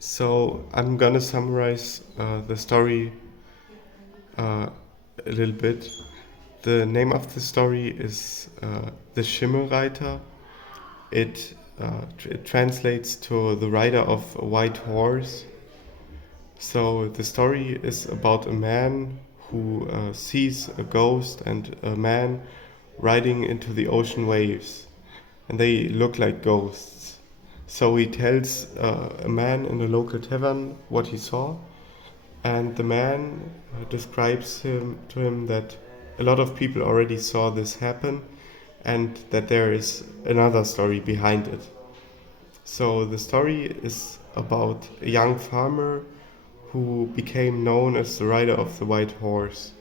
So I'm gonna summarize the story a little bit. The name of the story is The Schimmelreiter. It translates to the rider of a white horse. So the story is about a man who sees a ghost and a man riding into the ocean waves, and they look like ghosts. So he tells a man in a local tavern what he saw, and the man describes to him that a lot of people already saw this happen, and that there is another story behind it. So the story is about a young farmer who became known as the rider of the white horse.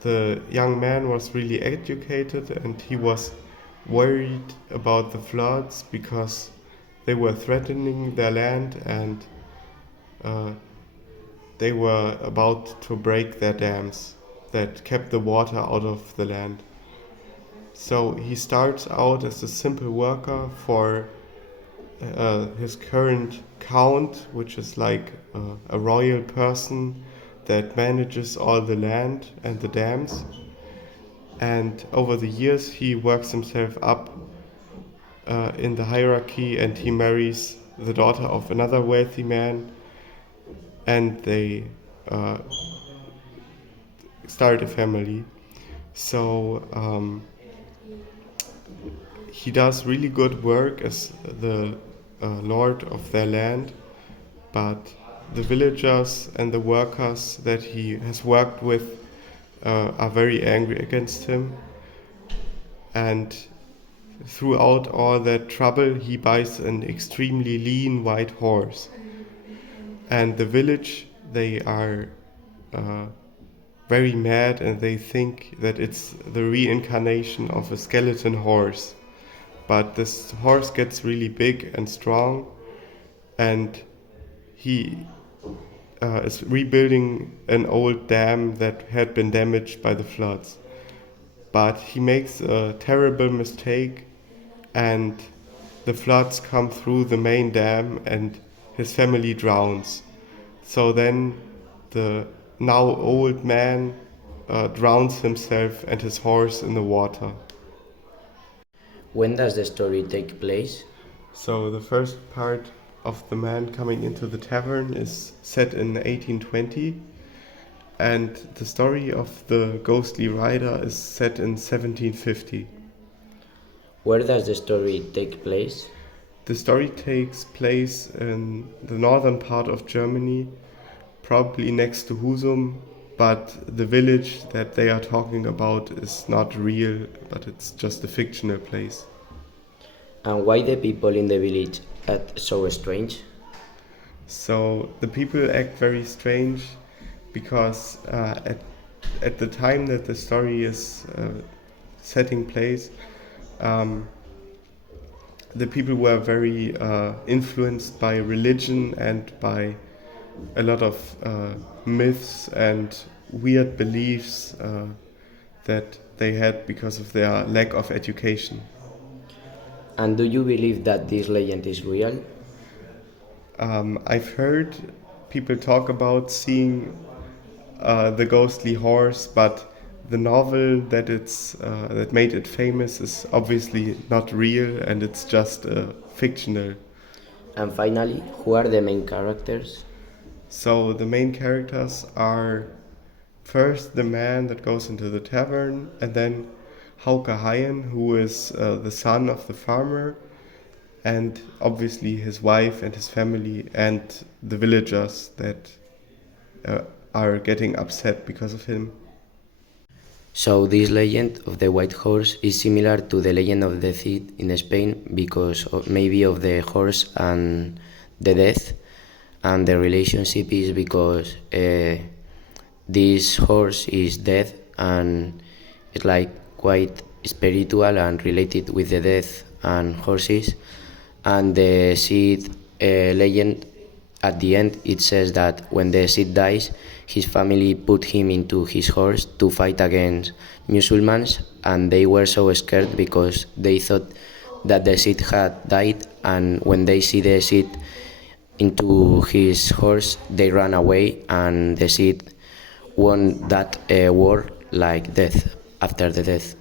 The young man was really educated and he was worried about the floods because they were threatening their land, and uh, they were about to break their dams that kept the water out of the land. So he starts out as a simple worker for his current count, which is like a royal person that manages all the land and the dams. And over the years, he works himself up in the hierarchy, and he marries the daughter of another wealthy man, and they uh, start a family. So he does really good work as the lord of their land, but the villagers and the workers that he has worked with are very angry against him. And throughout all that trouble, he buys an extremely lean white horse. And the village, they are uh, very mad, and they think that it's the reincarnation of a skeleton horse. But this horse gets really big and strong, and he is rebuilding an old dam that had been damaged by the floods. But he makes a terrible mistake, and the floods come through the main dam, and his family drowns. So then the now old man drowns himself and his horse in the water. When does the story take place? So the first part of the man coming into the tavern is set in 1820, and the story of the ghostly rider is set in 1750. Where does the story take place? The story takes place in the northern part of Germany, probably next to Husum, but the village that they are talking about is not real, but it's just a fictional place. And why the people in the village act so strange? So the people act very strange because at the time that the story is setting place, um, the people were very influenced by religion and by a lot of myths and weird beliefs that they had because of their lack of education. And do you believe that this legend is real? I've heard people talk about seeing the ghostly horse, but the novel that made it famous is obviously not real, and it's just fictional. And finally, who are the main characters? So the main characters are first the man that goes into the tavern, and then Hauke Haien, who is the son of the farmer, and obviously his wife and his family, and the villagers that uh, are getting upset because of him. So this legend of the white horse is similar to the legend of the Cid in Spain because maybe of the horse and the death, and the relationship is because this horse is dead and it's like quite spiritual and related with the death and horses. And the Cid legend, at the end it says that when the Cid dies, his family put him into his horse to fight against Muslims, and they were so scared because they thought that the Cid had died, and when they see the Cid into his horse. They ran away, and the Cid won that war like death after the death.